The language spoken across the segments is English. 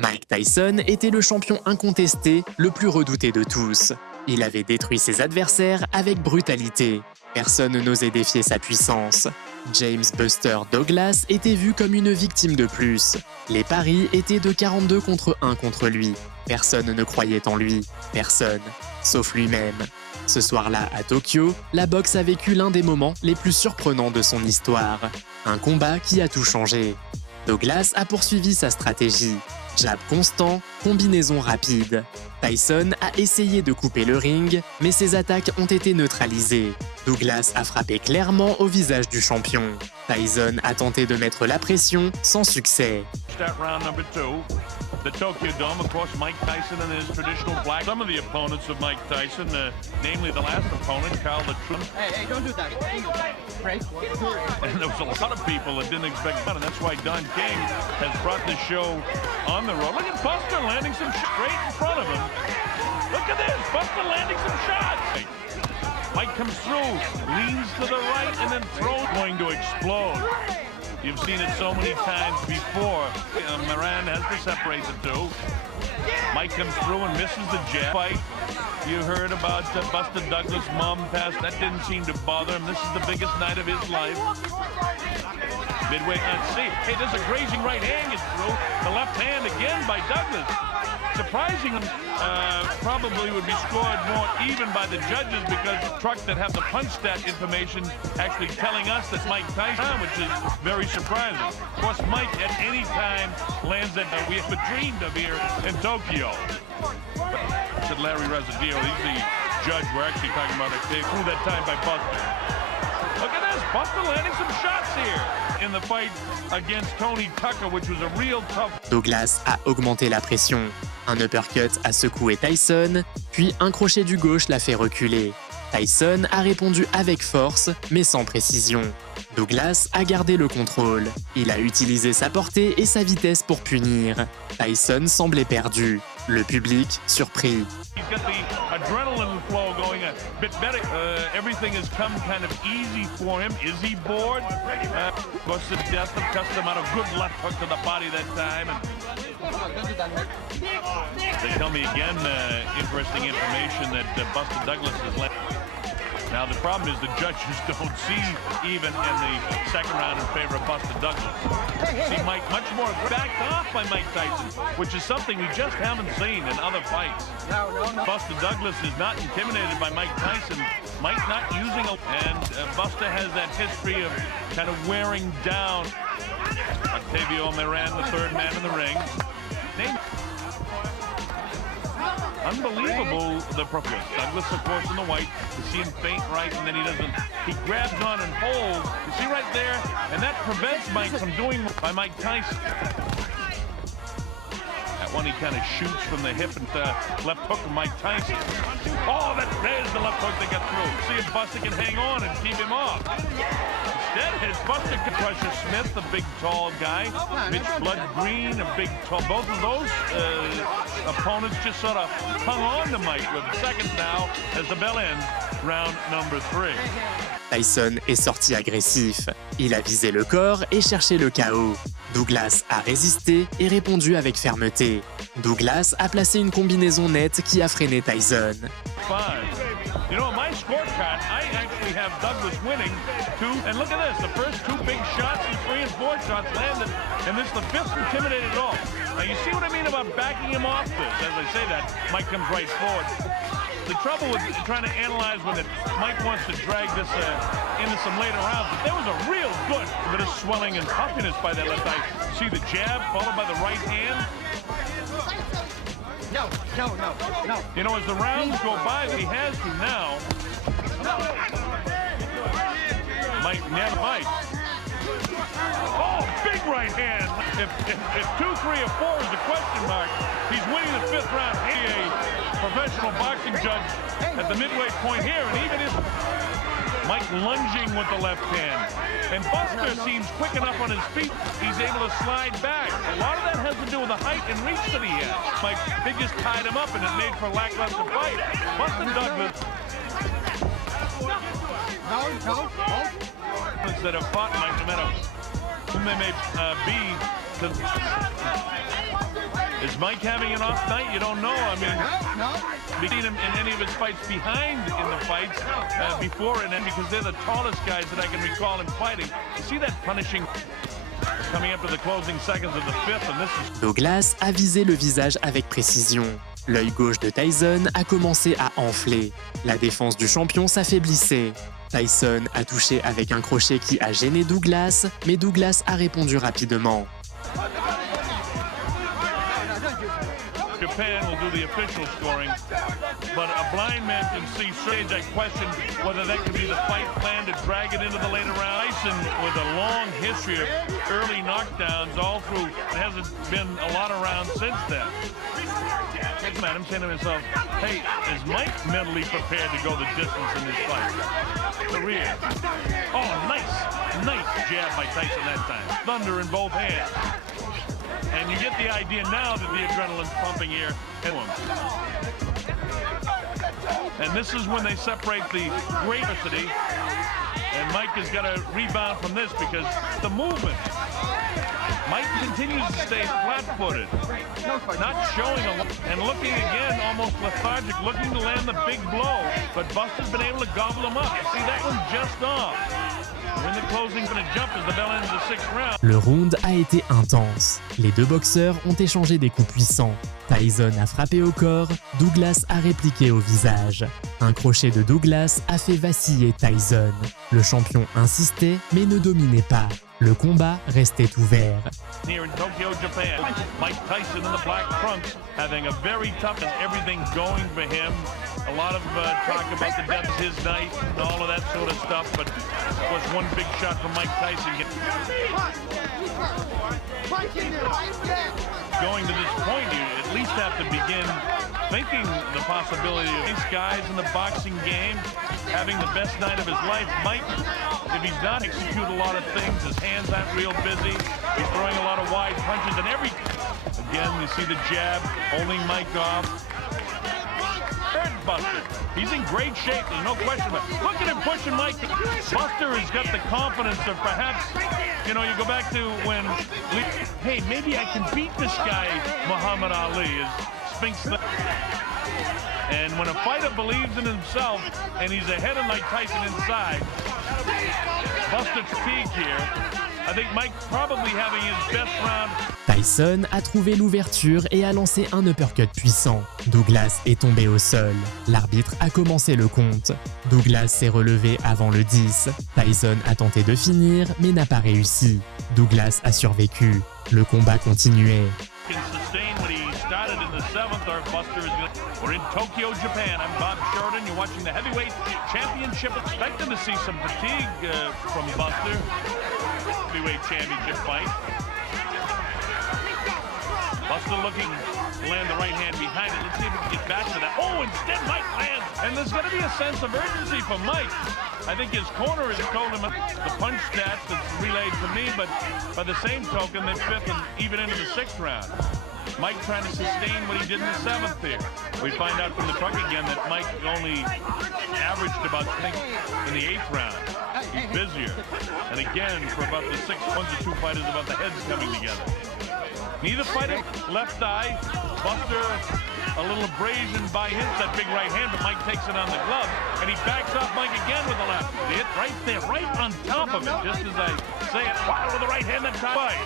Mike Tyson était le champion incontesté, le plus redouté de tous. Il avait détruit ses adversaires avec brutalité. Personne n'osait défier sa puissance. James Buster Douglas était vu comme une victime de plus. Les paris étaient de 42 contre 1 contre lui. Personne ne croyait en lui. Personne. Sauf lui-même. Ce soir-là, à Tokyo, la boxe a vécu l'un des moments les plus surprenants de son histoire. Un combat qui a tout changé. Douglas a poursuivi sa stratégie. Jab constant, combinaison rapide. Tyson a essayé de couper le ring, mais ses attaques ont été neutralisées. Douglas a frappé clairement au visage du champion. Tyson a tenté de mettre la pression sans succès. Start round number 2. The Tokyo Dome, of course, Mike Tyson in his traditional black. Some of the opponents of Mike Tyson, namely the last opponent, Carl the Trump. Hey, don't do that. Break. And there was a lot of people that didn't expect that, and that's why Don King has brought this show on the road. Look at Buster landing some straight in front of him. Look at this, Buster landing some shots. Mike comes through, leans to the right, and then throws. Going to explode. You've seen it so many times before. Moran has to separate the two. Mike comes through and misses the jab fight. You heard about Buster Douglas' mom passed. That didn't seem to bother him. This is the biggest night of his life. Midway, let's see. Hey, there's a grazing right hand gets through. The left hand again by Douglas. Surprising, probably would be scored more even by the judges because trucks that have the punch stat information actually telling us that Mike Tyson, which is very surprising. Of course, Mike at any time lands that we have dreamed of here in Tokyo. Said Larry Residillo, he's the judge we're actually talking about. They threw that time by Buster. Look at this, Buster landing some shots here in the fight against Tony Tucker, which was a real tough. Douglas a augmenté la pression. Un uppercut a secoué Tyson, puis un crochet du gauche l'a fait reculer. Tyson a répondu avec force, mais sans précision. Douglas a gardé le contrôle. Il a utilisé sa portée et sa vitesse pour punir. Tyson semblait perdu. Le public surpris. He's got the adrenaline flow going a bit better. Everything has come kind of easy for him. Is he bored? Of course, the death of custom out of good left hook to the body that time. And they tell me again, interesting information that Buster Douglas has left. Now the problem is the judges don't see even in the second round in favor of Buster Douglas. See Mike much more backed off by Mike Tyson, which is something we just haven't seen in other fights. No. Buster Douglas is not intimidated by Mike Tyson. Mike not using and Buster has that history of kind of wearing down Octavio Moran, the third man in the ring. Unbelievable, the progress. Douglas, of course, in the white. You see him faint right, and then he grabs on and holds. You see right there? And that prevents Mike from doing by Mike Tyson. That one he kind of shoots from the hip and left hook from Mike Tyson. Oh, there's the left hook that got through. See if Buster can hang on and keep him off. Instead, his Buster Crusher Smith, the big tall guy. Mitch Blood Green, a big tall. Both of those opponents just sort of hung on to Mike with seconds now as the bell ends, round number 3. Tyson est sorti agressif. Il a visé le corps et cherché le chaos. Douglas a résisté et répondu avec fermeté. Douglas a placé une combinaison nette qui a freiné Tyson. You know, my scorecard, I actually have Douglas winning 2. And look at this, the first 2 big shots and 3 and 4 shots landed, and this is the 5th intimidated all. Now you see what I mean about backing him off this? As I say that, Mike comes right forward. The trouble with trying to analyze when Mike wants to drag this into some later rounds, but there was a real good bit of swelling and puffiness by that left eye. See the jab followed by the right hand? No. You know, as the rounds go by, he has to now. Mike. Oh, big right hand. If 2, 3, or 4 is the question mark, he's winning the 5th round. He's a professional boxing judge at the midway point here, and even if Mike lunging with the left hand. And Buster seems quick enough on his feet, he's able to slide back. A lot of that has to do with the height and reach that he has. Mike, they just tied him up and it made for a lackluster fight. Buster Douglas. No. That have fought Mike, no matter whom they may be, Is Mike having an off night? You don't know. I mean, No. we've seen him in any of his fights behind in the fights before and then because they're the tallest guys that I can recall him fighting. You see that punishing coming up to the closing seconds of the fifth, and this is... Douglas a visé le visage avec précision. L'œil gauche de Tyson a commencé à enfler. La défense du champion s'affaiblissait. Tyson a touché avec un crochet qui a gêné Douglas, mais Douglas a répondu rapidement. Japan will do the official scoring, but a blind man can see stage. I question whether that could be the fight plan to drag it into the later round. Tyson, with a long history of early knockdowns all through, there hasn't been a lot of rounds since then. I'm saying to myself, hey, is Mike mentally prepared to go the distance in this fight? The rear. Oh, nice jab by Tyson that time. Thunder in both hands. And you get the idea now that the adrenaline's pumping here. And this is when they separate the greatity. And Mike has got to rebound from this because the movement. Mike continues to stay flat-footed, not showing a lot, and looking again almost lethargic, looking to land the big blow. But Buster's been able to gobble him up. See that one just off. When the closing gonna jump as the bell ends the sixth round. Le round a été intense. Les deux boxeurs ont échangé des coups puissants. Tyson a frappé au corps, Douglas a répliqué au visage. Un crochet de Douglas a fait vaciller Tyson. Le champion insistait mais ne dominait pas. Le combat restait ouvert. Here in Tokyo, Japan, Mike Tyson in the black trunks having a very tough and everything going for him. A lot of talk about the depth of his night and all of that sort of stuff, but it was one big shot from Mike Tyson. Going to this point, you at least have to begin thinking the possibility of these guys in the boxing game having the best night of his life. Mike, if he's not execute a lot of things, his hands aren't real busy, he's throwing a lot of wide punches, and again, you see the jab, holding Mike off. Buster, he's in great shape, there's no question about it. Look at him pushing Mike. Buster has got the confidence of perhaps, you know, you go back to when, hey, maybe I can beat this guy, Muhammad Ali, is Spinks. And when a fighter believes in himself and he's ahead of Mike Tyson inside, Buster fatigued here. I think Mike probably having his best round. Tyson a trouvé l'ouverture et a lancé un uppercut puissant. Douglas est tombé au sol. L'arbitre a commencé le compte. Douglas s'est relevé avant le 10. Tyson a tenté de finir mais n'a pas réussi. Douglas a survécu. Le combat continuait. We're in Tokyo, Japan. I'm Bob Sheridan. You're watching the heavyweight championship. Expecting to see some fatigue from Buster. Heavyweight championship fight. Buster looking to land the right hand behind it. Let's see if we can get back to that. Oh, instead Mike lands. And there's going to be a sense of urgency for Mike. I think his corner has told him the punch stats that's relayed to me, but by the same token, they're fifth and even into the sixth round. Mike trying to sustain what he did in the seventh here. We find out from the truck again that Mike only averaged about, I think, in the eighth round. He's busier. And again, for about the sixth, one to two fighters, about the heads coming together. Neither fighter left eye. Buster a little abrasion by his that big right hand, but Mike takes it on the glove, and he backs off Mike again with the left. It right there, right on top of it, just as I say it. Wow, with the right hand that time.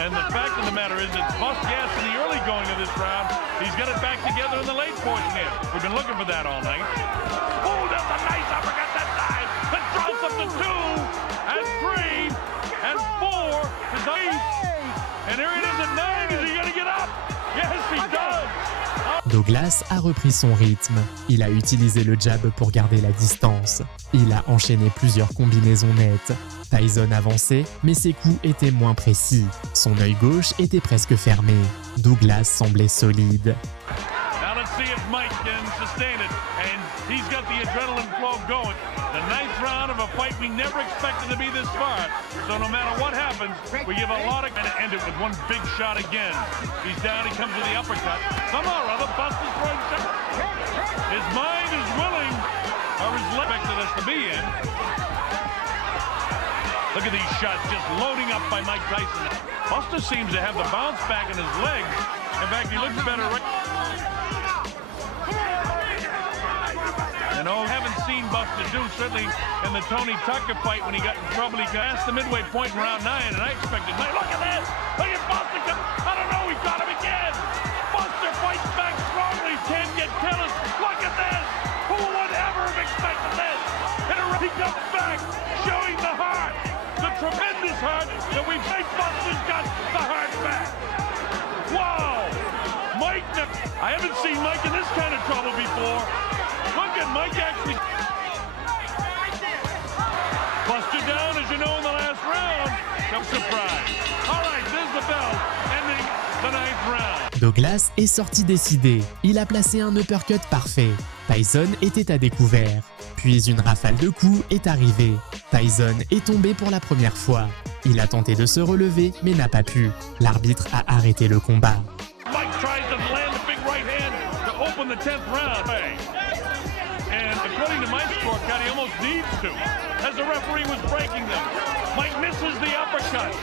And the fact of the matter is, it's bust gas in the early going of this round. He's got it back together in the late portion here. We've been looking for that all night. Oh, that's a nice uppercut that time. That drops up to 2, and 3, and 4. Is 8. And here it is at 9. Is he going to get up? Yes, he does. Douglas a repris son rythme. Il a utilisé le jab pour garder la distance. Il a enchaîné plusieurs combinaisons nettes. Tyson avançait, mais ses coups étaient moins précis. Son œil gauche était presque fermé. Douglas semblait solide. Now let's see if Mike can sustain it. And he's got the adrenaline flow going. The ninth round of a fight we never expected to be this far. So no matter what happens, we give a lot of... And end it with one big shot again. He's down, he comes with the uppercut. Somehow or other, Buster's throwing shot. His mind is willing, or his leg expected us to be in. Look at these shots just loading up by Mike Tyson. Buster seems to have the bounce back in his legs. In fact, he looks better right. You know, haven't seen Buster do, certainly in the Tony Tucker fight when he got in trouble. He passed the midway point in round 9, and I expected, look at this! Look at Buster come, I don't know, he got him again! Buster fights back strongly, can't get killers. Look at this! Who would ever have expected this? And he comes back, showing the heart, the tremendous heart that we think Buster's got the heart back. Wow! Mike, I haven't seen Mike in this kind of trouble before. Look at Mike actually. Buster down, as you know, in the last round. No surprise. All right, there's the bell, ending the 9th round. Douglas est sorti décidé. Il a placé un uppercut parfait. Tyson était à découvert. Puis une rafale de coups est arrivée. Tyson est tombé pour la première fois. Il a tenté de se relever, mais n'a pas pu. L'arbitre a arrêté le combat. Mike tries to land a big right hand to open the 10th round. And according to my scorecard, he almost needs to, as the referee was breaking them. Mike misses the uppercut.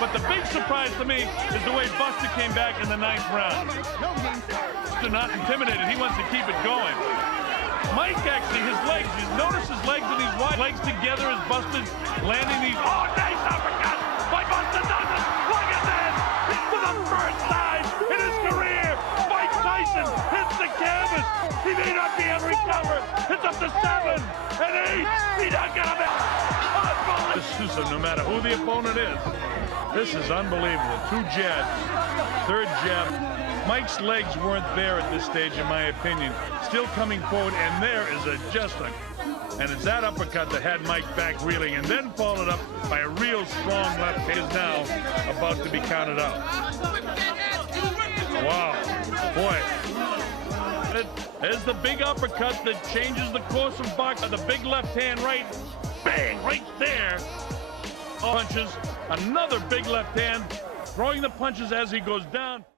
But the big surprise to me is the way Buster came back in the 9th round. Buster not intimidated, he wants to keep it going. Mike actually, his legs, you notice his legs and these wide legs together as Buster's landing these, oh, nice uppercut by Buster Douglas. Look at this, for the first time in his career, Mike Tyson hits the canvas. He may not be able to recover. It's up to 7 and 8. He's not gonna make it. This is no matter who the opponent is. This is unbelievable. 2 jabs, 3rd jab. Mike's legs weren't there at this stage, in my opinion. Still coming forward, and there is adjustment. And it's that uppercut that had Mike back reeling, and then followed up by a real strong left hand. Is now about to be counted out. Wow, boy. There's the big uppercut that changes the course of boxing. The big left hand right, bang, right there. Punches, another big left hand, throwing the punches as he goes down.